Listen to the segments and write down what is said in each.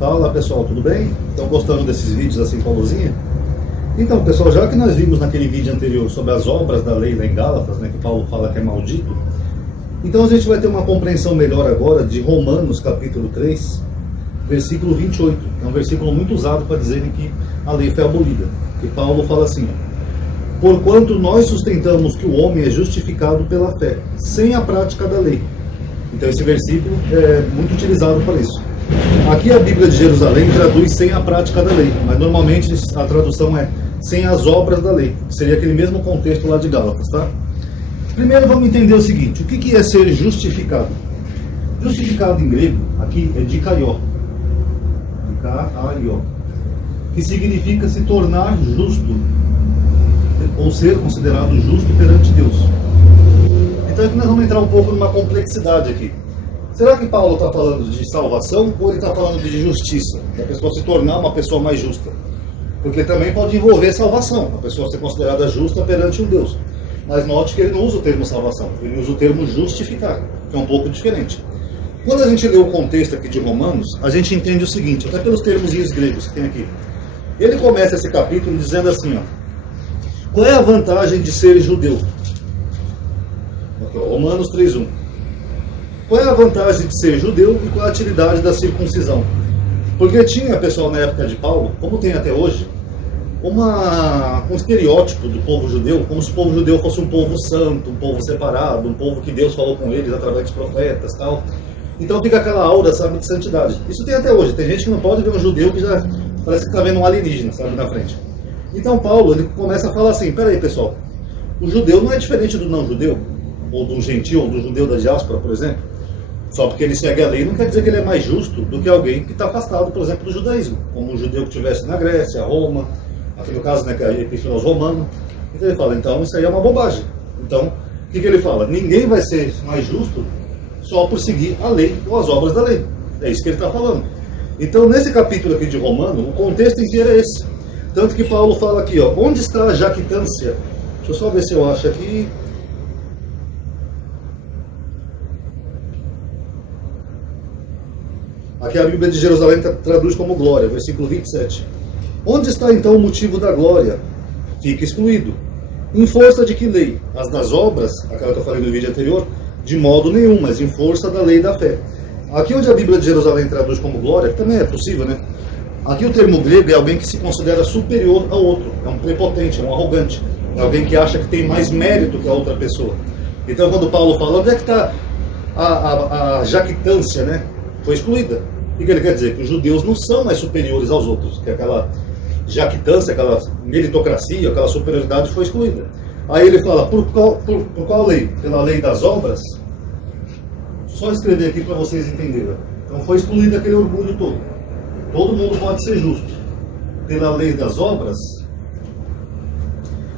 Fala pessoal, tudo bem? Estão gostando desses vídeos assim com a luzinha? Então pessoal, já que nós vimos naquele vídeo anterior sobre as obras da lei lá em Gálatas, né, que Paulo fala que é maldito, então a gente vai ter uma compreensão melhor agora de Romanos capítulo 3, versículo 28. É um versículo muito usado para dizerem que a lei foi abolida. E Paulo fala assim: porquanto nós sustentamos que o homem é justificado pela fé, sem a prática da lei. Então esse versículo é muito utilizado para isso. Aqui a Bíblia de Jerusalém traduz sem a prática da lei, mas normalmente a tradução é sem as obras da lei, que seria aquele mesmo contexto lá de Gálatas, tá? Primeiro vamos entender o seguinte: o que é ser justificado? Justificado em grego, aqui é dikaió, que significa se tornar justo, ou ser considerado justo perante Deus. Então aqui nós vamos entrar um pouco numa complexidade aqui. Será que Paulo está falando de salvação ou ele está falando de justiça? Da pessoa se tornar uma pessoa mais justa? Porque também pode envolver salvação, a pessoa ser considerada justa perante um Deus. Mas note que ele não usa o termo salvação, ele usa o termo justificar, que é um pouco diferente. Quando a gente lê o contexto aqui de Romanos, a gente entende o seguinte, até pelos termozinhos gregos que tem aqui. Ele começa esse capítulo dizendo assim, ó: qual é a vantagem de ser judeu? Aqui, ó, Romanos 3:1. Qual é a vantagem de ser judeu e qual é a utilidade da circuncisão? Porque tinha, pessoal, na época de Paulo, como tem até hoje, um estereótipo do povo judeu, como se o povo judeu fosse um povo santo, um povo separado, um povo que Deus falou com eles através de profetas e tal. Então fica aquela aura, sabe, de santidade. Isso tem até hoje. Tem gente que não pode ver um judeu que já parece que está vendo um alienígena, sabe, na frente. Então Paulo, ele começa a falar assim: peraí, pessoal, o judeu não é diferente do não judeu, ou do gentil, ou do judeu da diáspora, por exemplo. Só porque ele segue a lei não quer dizer que ele é mais justo do que alguém que está afastado, por exemplo, do judaísmo, como um judeu que estivesse na Grécia, Roma, aqui no caso, né, que é a Epístola aos Romanos. Então ele fala, então isso aí é uma bobagem. Então, o que ele fala? Ninguém vai ser mais justo só por seguir a lei ou as obras da lei. É isso que ele está falando. Então, nesse capítulo aqui de Romanos, o contexto inteiro é esse. Tanto que Paulo fala aqui, ó, onde está a jactância? Deixa eu só ver se eu acho aqui. Aqui a Bíblia de Jerusalém traduz como glória, versículo 27. Onde está então o motivo da glória? Fica excluído. Em força de que lei? As das obras, aquela que eu falei no vídeo anterior, de modo nenhum, mas em força da lei da fé. Aqui onde a Bíblia de Jerusalém traduz como glória, que também é possível, né? Aqui o termo grego é alguém que se considera superior ao outro, é um prepotente, é um arrogante, é alguém que acha que tem mais mérito que a outra pessoa. Então quando Paulo fala, onde é que está a jactância, né? Foi excluída. O que ele quer dizer? Que os judeus não são mais superiores aos outros, que aquela jactância, aquela meritocracia, aquela superioridade foi excluída. Aí ele fala, por qual lei? Pela lei das obras? Só escrever aqui para vocês entenderem. Então foi excluído aquele orgulho todo. Todo mundo pode ser justo. Pela lei das obras,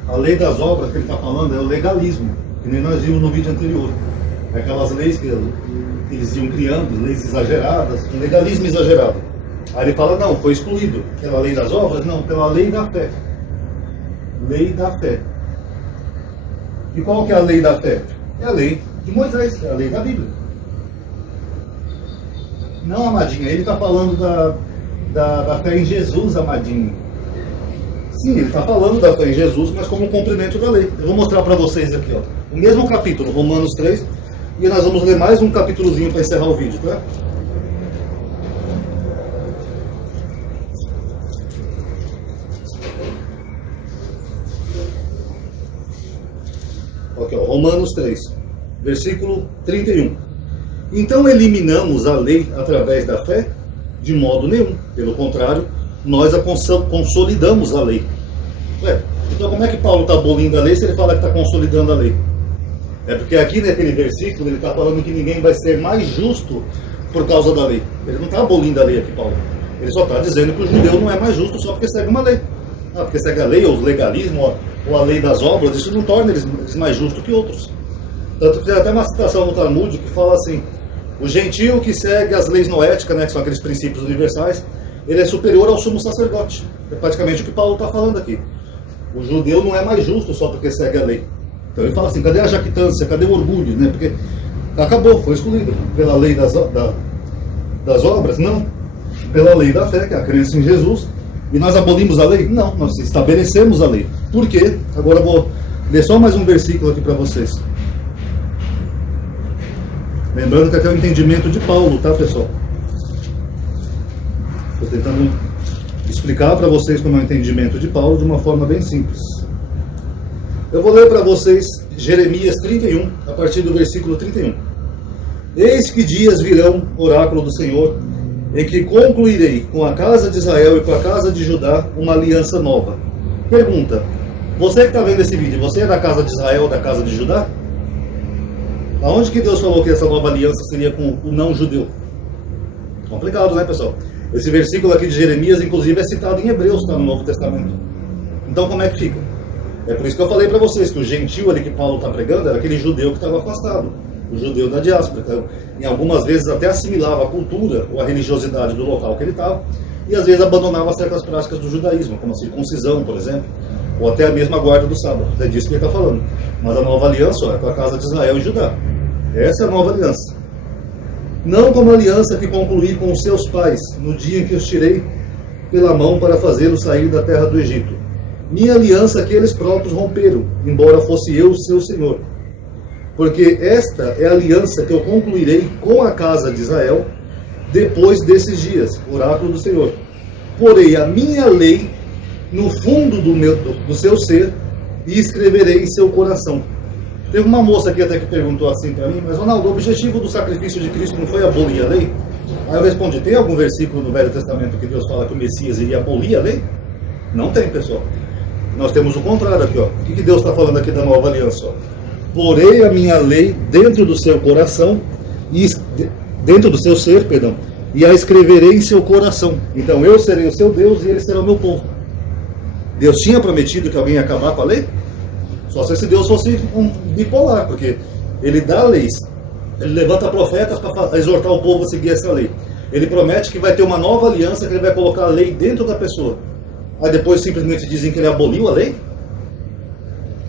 a lei das obras que ele está falando é o legalismo, que nem nós vimos no vídeo anterior. Aquelas leis que eles iam criando, leis exageradas, um legalismo exagerado. Aí ele fala, não, foi excluído. Pela lei das obras? Não, pela lei da fé. Lei da fé. E qual que é a lei da fé? É a lei de Moisés, é a lei da Bíblia. Não, amadinha, ele está falando da fé em Jesus, amadinho. Sim, ele está falando da fé em Jesus, mas como um cumprimento da lei. Eu vou mostrar para vocês aqui, ó, o mesmo capítulo, Romanos 3, e nós vamos ler mais um capítulozinho para encerrar o vídeo, tá? Aqui, ó, Romanos 3, versículo 31. Então eliminamos a lei através da fé? De modo nenhum. Pelo contrário, nós a consolidamos a lei. Então como é que Paulo está abolindo a lei se ele fala que está consolidando a lei? É porque aqui naquele versículo ele está falando que ninguém vai ser mais justo por causa da lei. Ele não está abolindo a lei aqui, Paulo. Ele só está dizendo que o judeu não é mais justo só porque segue uma lei. Porque segue a lei, ou o legalismo, ou a lei das obras, isso não torna eles mais justos que outros. Tanto que tem até uma citação no Talmud que fala assim: o gentio que segue as leis noéticas, né, que são aqueles princípios universais, ele é superior ao sumo sacerdote. É praticamente o que Paulo está falando aqui. O judeu não é mais justo só porque segue a lei. Então ele fala assim, cadê a jactância, cadê o orgulho, né? Porque acabou, foi excluído pela lei das obras, não. pela lei da fé, que é a crença em Jesus. E nós abolimos a lei? Não, nós estabelecemos a lei. Por quê? Agora eu vou ler só mais um versículo aqui para vocês. Lembrando que aqui é o entendimento de Paulo, tá, pessoal? Estou tentando explicar para vocês como é o entendimento de Paulo de uma forma bem simples. Eu vou ler para vocês Jeremias 31, a partir do versículo 31. Eis que dias virão, oráculo do Senhor, em que concluirei com a casa de Israel e com a casa de Judá uma aliança nova. Pergunta, você que está vendo esse vídeo, você é da casa de Israel ou da casa de Judá? Aonde que Deus falou que essa nova aliança seria com o não-judeu? Complicado, né, pessoal? Esse versículo aqui de Jeremias, inclusive, é citado em Hebreus, está no Novo Testamento. Então, como é que fica? É por isso que eu falei para vocês que o gentil ali que Paulo está pregando era aquele judeu que estava afastado, o judeu da diáspora. Então, em algumas vezes até assimilava a cultura ou a religiosidade do local que ele estava, e às vezes abandonava certas práticas do judaísmo, como a circuncisão, por exemplo, ou até a mesma guarda do sábado. É disso que ele está falando. Mas a nova aliança é com a casa de Israel e Judá. Essa é a nova aliança. Não como a aliança que concluí com os seus pais, no dia em que os tirei pela mão para fazê-los sair da terra do Egito. Minha aliança que eles próprios romperam, embora fosse eu o seu Senhor. Porque esta é a aliança que eu concluirei com a casa de Israel depois desses dias, oráculo do Senhor. Porei a minha lei no fundo do seu ser e escreverei em seu coração. Teve uma moça aqui até que perguntou assim para mim, mas Ronaldo, o objetivo do sacrifício de Cristo não foi abolir a lei? Aí eu respondi, tem algum versículo no Velho Testamento que Deus fala que o Messias iria abolir a lei? Não tem, pessoal. Nós temos o contrário aqui, ó. O que Deus está falando aqui da nova aliança? Ó? Porei a minha lei dentro do seu coração, dentro do seu ser, perdão, e a escreverei em seu coração. Então eu serei o seu Deus e ele será o meu povo. Deus tinha prometido que alguém ia acabar com a lei? Só se esse Deus fosse um bipolar, porque ele dá leis, ele levanta profetas para exortar o povo a seguir essa lei. Ele promete que vai ter uma nova aliança, que ele vai colocar a lei dentro da pessoa. Aí depois simplesmente dizem que ele aboliu a lei?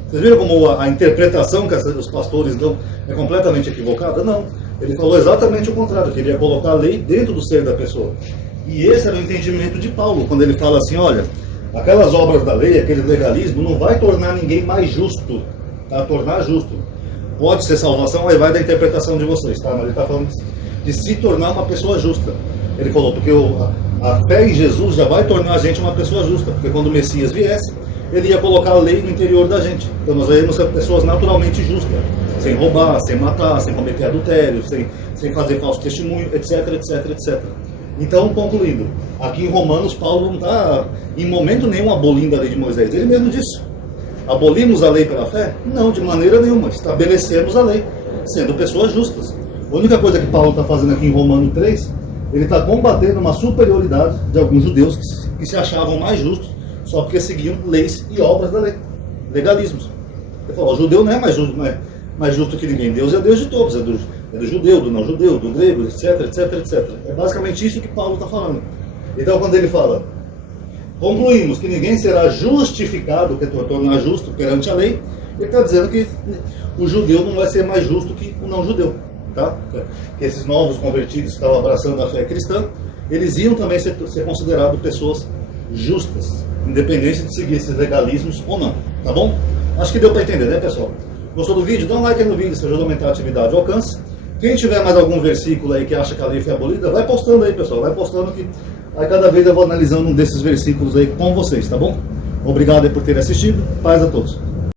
Vocês viram como a interpretação que os pastores dão é completamente equivocada? Não. Ele falou exatamente o contrário, que ele ia colocar a lei dentro do ser da pessoa. E esse era o entendimento de Paulo, quando ele fala assim, olha, aquelas obras da lei, aquele legalismo, não vai tornar ninguém mais justo, tá? Tornar justo. Pode ser salvação, aí vai da interpretação de vocês, tá? Mas ele está falando de se tornar uma pessoa justa. Ele falou, porque a fé em Jesus já vai tornar a gente uma pessoa justa, porque quando o Messias viesse, ele ia colocar a lei no interior da gente. Então nós íamos ser pessoas naturalmente justas, sem roubar, sem matar, sem cometer adultério, sem fazer falso testemunho, etc, etc, etc. Então, concluindo, aqui em Romanos, Paulo não está em momento nenhum abolindo a lei de Moisés. Ele mesmo disse, abolimos a lei pela fé? Não, de maneira nenhuma. Estabelecemos a lei, sendo pessoas justas. A única coisa que Paulo está fazendo aqui em Romanos 3, ele está combatendo uma superioridade de alguns judeus que se achavam mais justos só porque seguiam leis e obras da lei, legalismos. Ele falou, o judeu não é mais justo que ninguém. Deus é Deus de todos, é do judeu, do não judeu, do grego, etc, etc, etc. É basicamente isso que Paulo está falando. Então, quando ele fala, concluímos que ninguém será justificado, que é tornar justo perante a lei, ele está dizendo que o judeu não vai ser mais justo que o não judeu. Tá? Que esses novos convertidos que estavam abraçando a fé cristã, eles iam também ser considerados pessoas justas, independente de seguir esses legalismos ou não. Tá bom? Acho que deu para entender, né, pessoal? Gostou do vídeo? Dá um like aí no vídeo, se ajuda a aumentar a atividade e alcance. Quem tiver mais algum versículo aí que acha que a lei foi abolida, vai postando aí, pessoal. Vai postando que aí cada vez eu vou analisando um desses versículos aí com vocês, tá bom? Obrigado aí por terem assistido. Paz a todos.